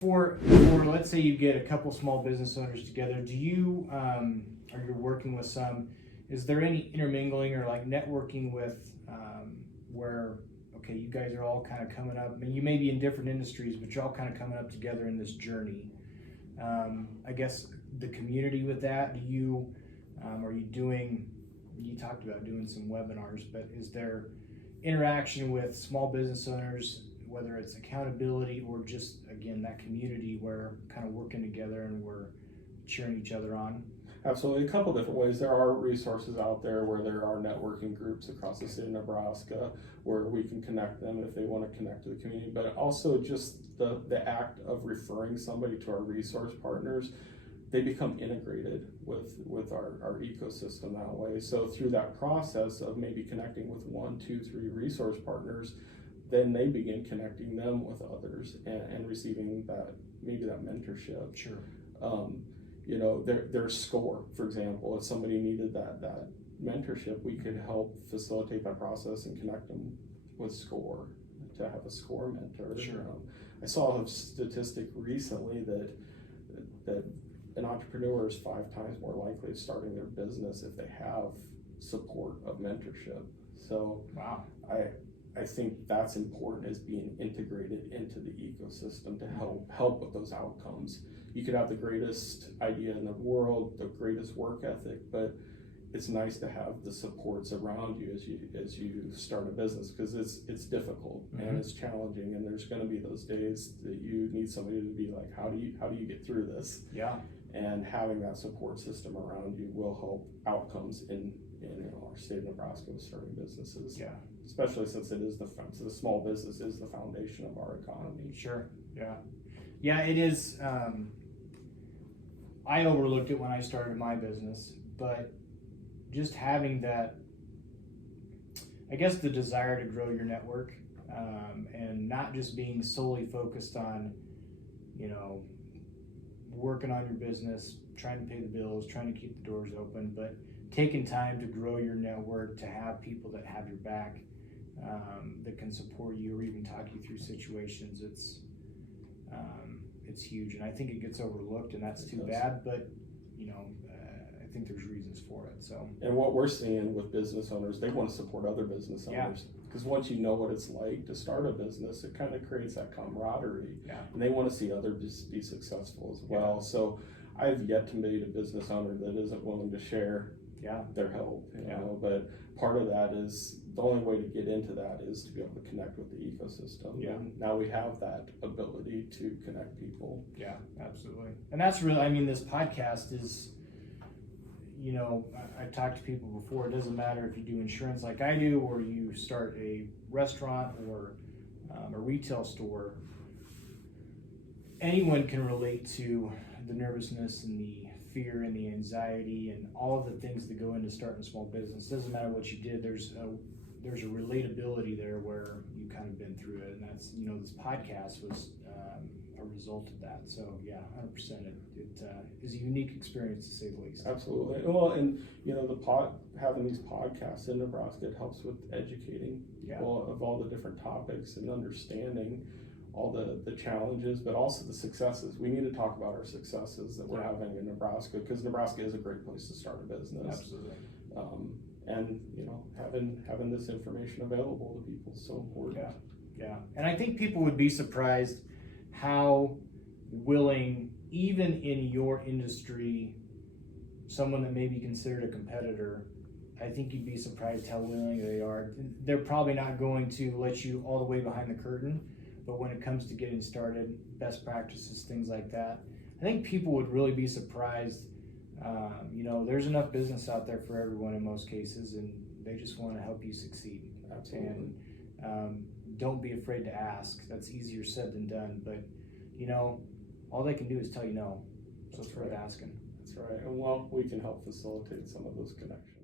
For let's say you get a couple small business owners together, do you or you're working with some, is there any intermingling or like networking with where, okay, you guys are all kind of coming up, I mean, you may be in different industries, but you're all kind of coming up together in this journey. I guess the community with that, do you are you doing, you talked about doing some webinars, but is there interaction with small business owners, whether it's accountability or just, again, that community where kind of working together and we're cheering each other on? Absolutely, a couple different ways. There are resources out there where there are networking groups across the state of Nebraska where we can connect them if they want to connect to the community, but also just the act of referring somebody to our resource partners, they become integrated with our ecosystem that way. So through that process of maybe connecting with 1, 2, 3 resource partners, then they begin connecting them with others and receiving that, maybe that mentorship. Sure. You know, there's SCORE, for example. If somebody needed that mentorship, we could help facilitate that process and connect them with SCORE to have a SCORE mentor. Sure. I saw a statistic recently that an entrepreneur is 5 times more likely of starting their business if they have support of mentorship. So wow. I think that's important, is being integrated into the ecosystem to help with those outcomes. You could have the greatest idea in the world, the greatest work ethic, but it's nice to have the supports around you as you start a business, because it's difficult and it's challenging, and there's going to be those days that you need somebody to be like, how do you get through this? Yeah. And having that support system around you will help outcomes in our state of Nebraska with starting businesses. Yeah. Especially since it is the small business is the foundation of our economy. Sure. Yeah. Yeah, it is. I overlooked it when I started my business, but just having that, I guess, the desire to grow your network, and not just being solely focused on, working on your business, trying to pay the bills, trying to keep the doors open, but taking time to grow your network, to have people that have your back, that can support you or even talk you through situations. It's huge, and I think it gets overlooked, and that's too bad, but I think there's reasons for it. So, and what we're seeing with business owners, they want to support other business owners, because once you know what it's like to start a business, it kind of creates that camaraderie, and they want to see others be successful as well. So I've yet to meet a business owner that isn't willing to share their help, but part of that is, the only way to get into that is to be able to connect with the ecosystem. And now we have that ability to connect people. Yeah, absolutely. And that's really, this podcast is, I've talked to people before, it doesn't matter if you do insurance like I do, or you start a restaurant or a retail store, anyone can relate to the nervousness and the fear and the anxiety and all of the things that go into starting a small business. It doesn't matter what you did, there's a relatability there where you kind of been through it, and that's, this podcast was a result of that. So yeah, 100%. It is a unique experience, to say the least. Absolutely. Well, and having these podcasts in Nebraska, it helps with educating people of all the different topics and understanding all the challenges, but also the successes. We need to talk about our successes that we're having in Nebraska, because Nebraska is a great place to start a business. Absolutely. And having this information available to people is so important. Yeah. And I think people would be surprised how willing, even in your industry, someone that may be considered a competitor, I think you'd be surprised how willing they are. They're probably not going to let you all the way behind the curtain, but when it comes to getting started, best practices, things like that, I think people would really be surprised. There's enough business out there for everyone in most cases, and they just want to help you succeed. Absolutely. And don't be afraid to ask. That's easier said than done, but all they can do is tell you no. So it's worth asking. That's right. And well, we can help facilitate some of those connections.